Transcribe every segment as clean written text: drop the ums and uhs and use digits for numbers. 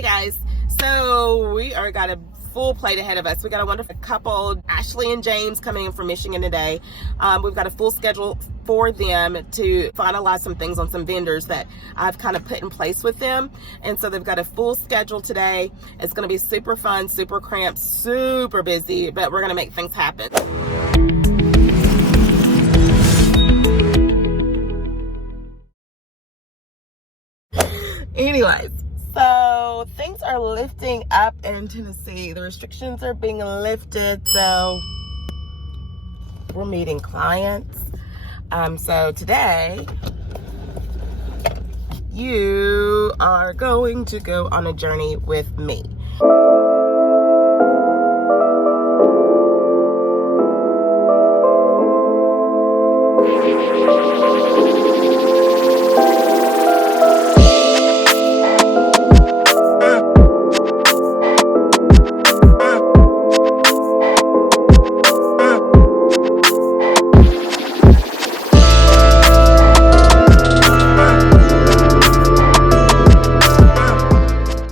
Hi guys. So we are got a full plate ahead of us. We got a wonderful couple, Ashley and James, coming in from Michigan today. We've got a full schedule for them to finalize some things on some vendors that I've kind of put in place with them. And so they've got a full schedule today. It's going to be super fun, super cramped, super busy, but we're going to make things happen. Anyways, so things are lifting up in Tennessee. The restrictions are being lifted, so we're meeting clients. So today, you are going to go on a journey with me.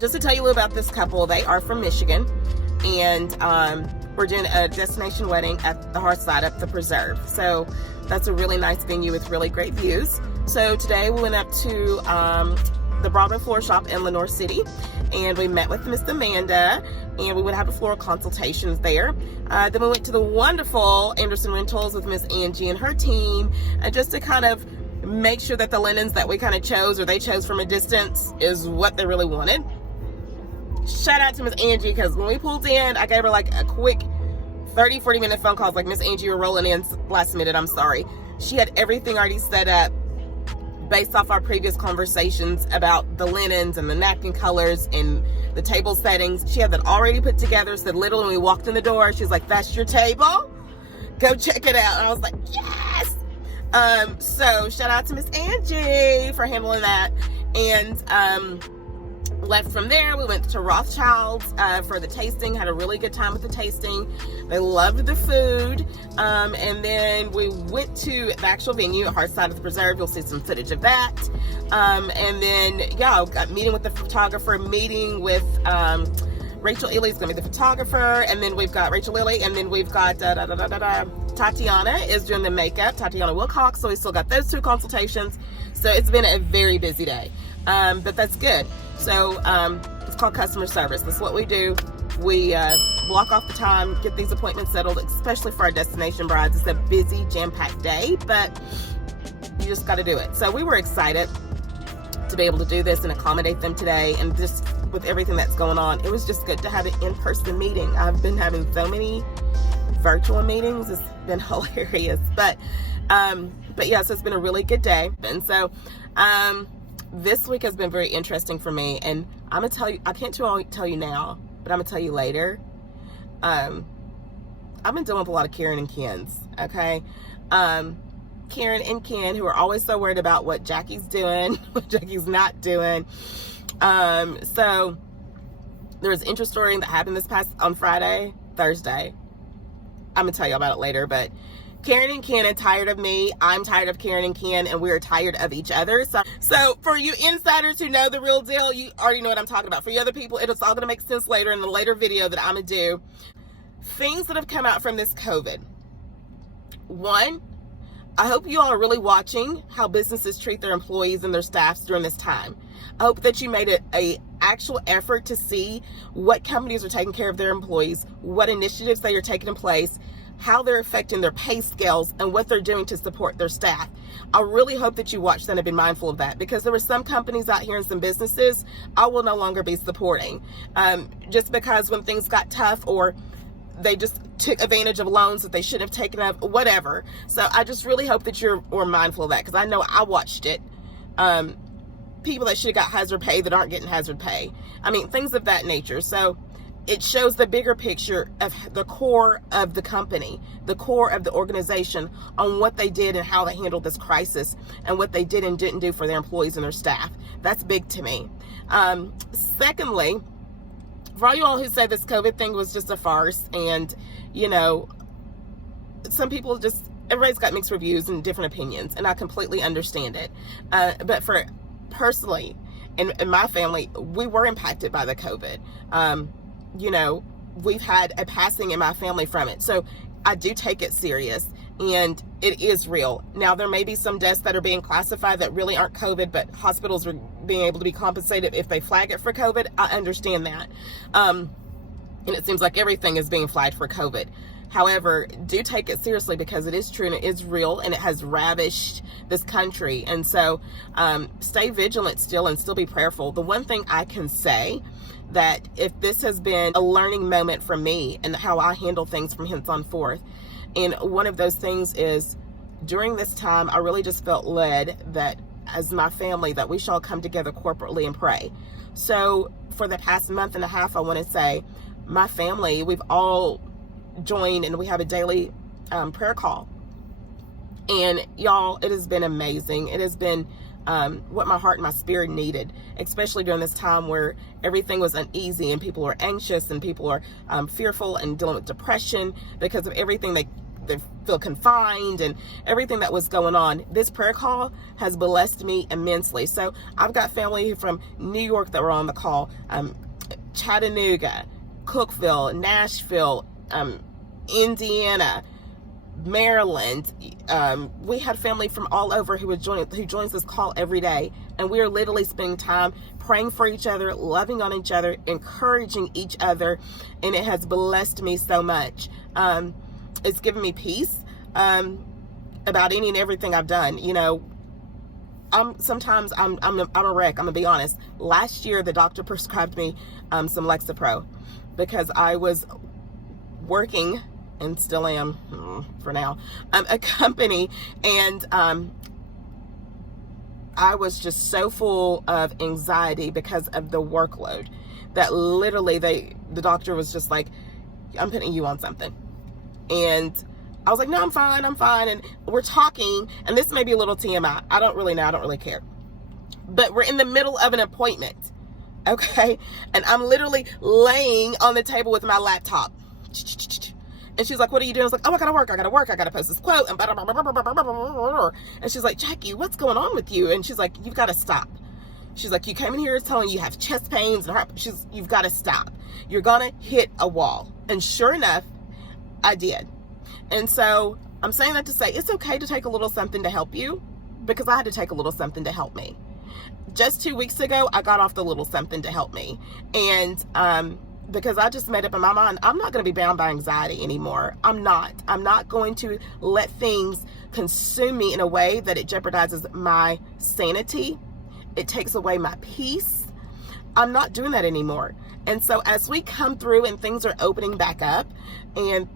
Just to tell you a little about this couple, they are from Michigan, and we're doing a destination wedding at the Hearthside up the Preserve. So that's a really nice venue with really great views. So today we went up to the Broadman Floor Shop in Lenore City, and we met with Miss Amanda, and we would have a floral consultations there. Then we went to the wonderful Anderson Rentals with Miss Angie and her team, just to kind of make sure that the linens that we kind of chose, or they chose from a distance, is what they really wanted. Shout out to Miss Angie, because when we pulled in, I gave her like a quick 30-40 minute phone call. Like, Miss Angie, you're rolling in last minute, I'm sorry. She had everything already set up based off our previous conversations about the linens and the napkin colors and the table settings. She had that already put together. So literally when we walked in the door, she was like, that's your table? Go check it out. And I was like, yes! So shout out to Miss Angie for handling that. And left from there, we went to Rothschild's for the tasting. Had a really good time with the tasting. They loved the food. And then we went to the actual venue at Hearthside of the Preserve. You'll see some footage of that. And then, yeah, got meeting with the photographer, meeting with Rachel Illy's gonna be the photographer. And then we've got Rachel Illy, and then we've got Tatiana is doing the makeup, Tatiana Wilcox. So we still got those two consultations. So it's been a very busy day, but that's good. So it's called customer service. That's what we do. We block off the time, get these appointments settled, especially for our destination brides. It's a busy, jam-packed day, but you just got to do it. So we were excited to be able to do this and accommodate them today. And just with everything that's going on, it was just good to have an in-person meeting. I've been having so many virtual meetings. It's been hilarious. But yeah, so it's been a really good day. And so this week has been very interesting for me, and I'm gonna tell you, I can't tell you now, but I'm gonna tell you later. I've been dealing with a lot of Karen and Kens, okay? Karen and Ken, who are always so worried about what Jackie's doing, what Jackie's not doing. So there was an interesting story that happened on Thursday. I'm gonna tell you about it later, but Karen and Ken are tired of me. I'm tired of Karen and Ken, and we are tired of each other. So for you insiders who know the real deal, you already know what I'm talking about. For you other people, it's all going to make sense later in the later video that I'm going to do. Things that have come out from this COVID. One, I hope you all are really watching how businesses treat their employees and their staffs during this time. I hope that you made a actual effort to see what companies are taking care of their employees, what initiatives they are taking in place, how they're affecting their pay scales, and what they're doing to support their staff. I really hope that you watched that and have been mindful of that, because there were some companies out here and some businesses I will no longer be supporting, just because when things got tough, or they just took advantage of loans that they shouldn't have taken up, whatever. So I just really hope that you're mindful of that, because I know I watched it. People that should have got hazard pay that aren't getting hazard pay. I mean, things of that nature. So it shows the bigger picture of the core of the company, the core of the organization, on what they did and how they handled this crisis, and what they did and didn't do for their employees and their staff. That's big to me. Secondly, for all you all who say this COVID thing was just a farce, and, you know, some people just, everybody's got mixed reviews and different opinions, and I completely understand it. But for personally, in my family, we were impacted by the COVID. You know, we've had a passing in my family from it. So I do take it serious, and it is real. Now, there may be some deaths that are being classified that really aren't COVID, but hospitals are being able to be compensated if they flag it for COVID. I understand that. And it seems like everything is being flagged for COVID. However, do take it seriously, because it is true and it is real, and it has ravished this country. And so stay vigilant still, and still be prayerful. The one thing I can say, that if this has been a learning moment for me and how I handle things from hence on forth, and one of those things is, during this time, I really just felt led that as my family, that we shall come together corporately and pray. So for the past month and a half, I want to say, my family, we've all joined, and we have a daily prayer call. And y'all, it has been amazing. It has been what my heart and my spirit needed, especially during this time where everything was uneasy and people are anxious and people are fearful and dealing with depression because of everything. They feel confined and everything that was going on. This prayer call has blessed me immensely. So I've got family from New York that were on the call, Chattanooga, Cookeville, Nashville, Indiana, Maryland. We had family from all over who joins this call every day, and we are literally spending time praying for each other, loving on each other, encouraging each other, and it has blessed me so much. It's given me peace about any and everything I've done. You know, sometimes I'm a wreck. I'm gonna be honest. Last year, the doctor prescribed me some Lexapro because I was working, and still am for now, a company, and I was just so full of anxiety because of the workload that literally the doctor was just like, I'm putting you on something. And I was like, no, I'm fine. And we're talking, and this may be a little TMI. I don't really know. I don't really care. But we're in the middle of an appointment, okay? And I'm literally laying on the table with my laptop. And she's like, what are you doing? I was like, oh, I gotta work. I gotta post this quote. And she's like, Jackie, what's going on with you? And she's like, you've got to stop. She's like, you came in here telling you have chest pains and heart. You've got to stop. You're gonna hit a wall. And sure enough, I did. And so I'm saying that to say it's okay to take a little something to help you, because I had to take a little something to help me. Just 2 weeks ago, I got off the little something to help me. And because I just made up in my mind, I'm not going to be bound by anxiety anymore. I'm not going to let things consume me in a way that it jeopardizes my sanity. It takes away my peace. I'm not doing that anymore. And so as we come through and things are opening back up, and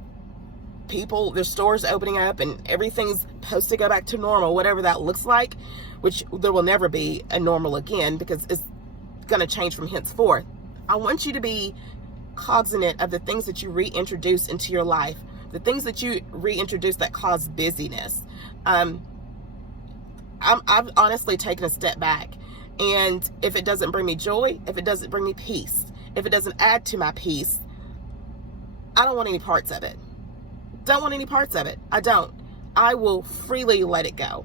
their stores opening up, and everything's supposed to go back to normal, whatever that looks like, which there will never be a normal again, because it's going to change from henceforth. I want you to be cognizant of the things that you reintroduce into your life, the things that you reintroduce that cause busyness. I've honestly taken a step back, and if it doesn't bring me joy, if it doesn't bring me peace, if it doesn't add to my peace, I don't want any parts of it. Don't want any parts of it. I don't. I will freely let it go.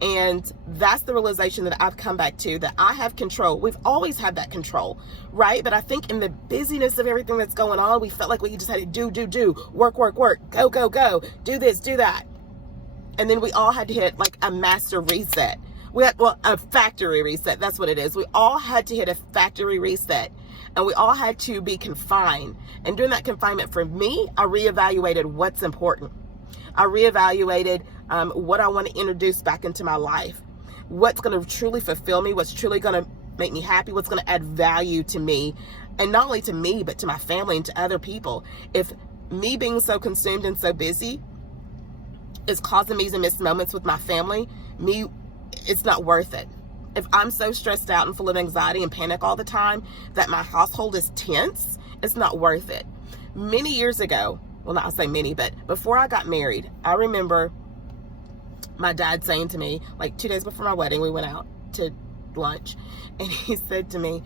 And that's the realization that I've come back to, that I have control. We've always had that control, right? But I think in the busyness of everything that's going on, we felt like we just had to do, work, go, do this, do that. And then we all had to hit like a master reset. A factory reset. That's what it is. We all had to hit a factory reset, and we all had to be confined. And during that confinement, for me, I reevaluated what's important. I reevaluated what I want to introduce back into my life, what's going to truly fulfill me, what's truly going to make me happy, what's going to add value to me, and not only to me, but to my family and to other people. If me being so consumed and so busy is causing me to miss moments with my family, it's not worth it. If I'm so stressed out and full of anxiety and panic all the time that my household is tense, it's not worth it. Many years ago, well, not I say many, but before I got married, I remember my dad saying to me, like 2 days before my wedding, we went out to lunch, and he said to me,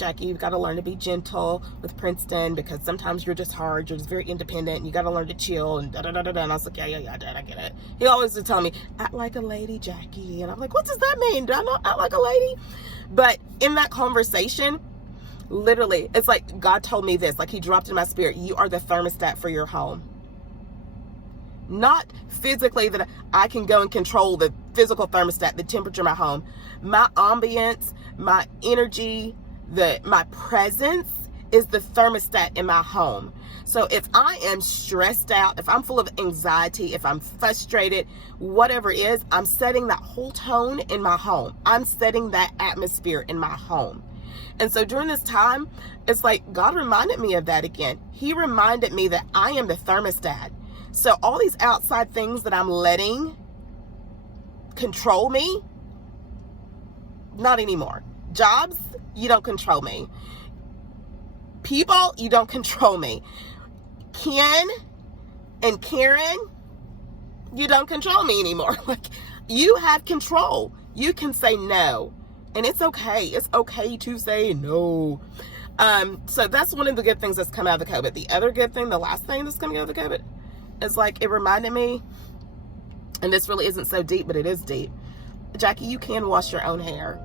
Jackie, you've got to learn to be gentle with Princeton because sometimes you're just hard, you're just very independent, and you got to learn to chill and da-da-da-da-da. And I was like, yeah, Dad, I get it. He always would tell me, act like a lady, Jackie. And I'm like, what does that mean? Do I not act like a lady? But in that conversation, literally, it's like God told me this, like he dropped in my spirit, you are the thermostat for your home. Not physically that I can go and control the physical thermostat, the temperature of my home. My ambience, my energy, my presence is the thermostat in my home. So if I am stressed out, if I'm full of anxiety, if I'm frustrated, whatever it is, I'm setting that whole tone in my home. I'm setting that atmosphere in my home. And so during this time, it's like God reminded me of that again. He reminded me that I am the thermostat. So all these outside things that I'm letting control me, not anymore. Jobs, you don't control me. People, you don't control me. Ken and Karen, you don't control me anymore. Like, you have control. You can say no. And it's okay. It's okay to say no. So that's one of the good things that's come out of the COVID. The other good thing, the last thing that's coming out of the COVID, is like, it reminded me, and this really isn't so deep, but it is deep. Jackie, you can wash your own hair.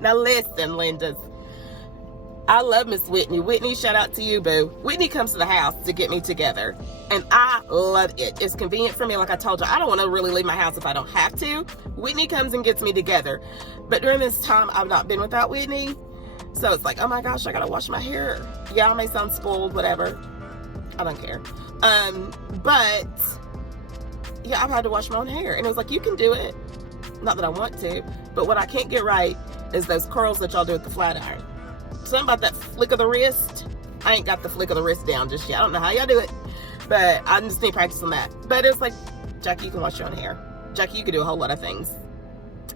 Now listen, Lindas. I love Miss Whitney. Whitney, shout out to you, boo. Whitney comes to the house to get me together, and I love it. It's convenient for me. Like I told you, I don't want to really leave my house if I don't have to. Whitney comes and gets me together. But during this time, I've not been without Whitney. So it's like, oh my gosh, I gotta wash my hair. Yeah, I may sound spoiled, whatever. I don't care. But yeah, I've had to wash my own hair. And it was like, you can do it. Not that I want to, but what I can't get right is those curls that y'all do with the flat iron. Something about that flick of the wrist. I ain't got the flick of the wrist down just yet. I don't know how y'all do it, but I just need practice on that. But it's like, Jackie, you can wash your own hair. Jackie, you can do a whole lot of things.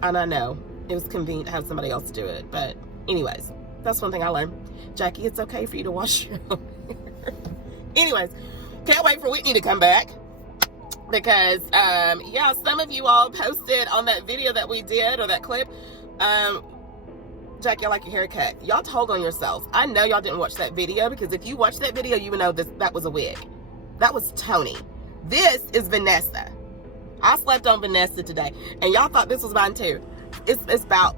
And I know it was convenient to have somebody else do it. But anyways, that's one thing I learned. Jackie, it's okay for you to wash your own hair. Anyways, can't wait for Whitney to come back. Because, yeah, some of you all posted on that video that we did, or that clip, Jackie, I like your haircut. Y'all told on yourself. I know y'all didn't watch that video, because if you watched that video, you would know that was a wig. That was Tony. This is Vanessa. I slept on Vanessa today, and y'all thought this was mine too. It's about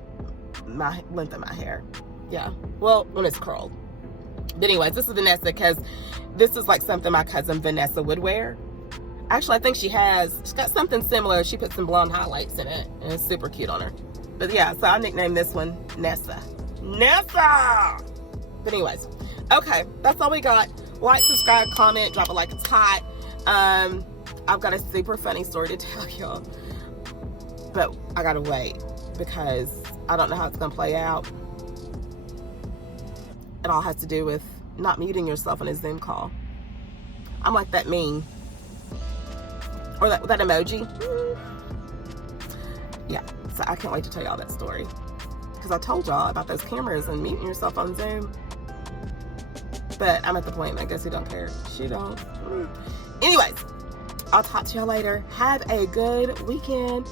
my length of my hair. Yeah, well, when it's curled. But anyways, this is Vanessa, because this is like something my cousin Vanessa would wear. Actually, I think she's got something similar. She put some blonde highlights in it, and it's super cute on her. But yeah, so I nicknamed this one Nessa. Nessa! But anyways, okay, that's all we got. Like, subscribe, comment, drop a like, it's hot. I've got a super funny story to tell y'all, but I gotta wait because I don't know how it's gonna play out. It all has to do with not muting yourself on a Zoom call. I'm like that meme. Or that emoji. Yeah, so I can't wait to tell y'all that story. Because I told y'all about those cameras and muting yourself on Zoom. But I'm at the point, I guess who don't care. She don't. Anyways, I'll talk to y'all later. Have a good weekend.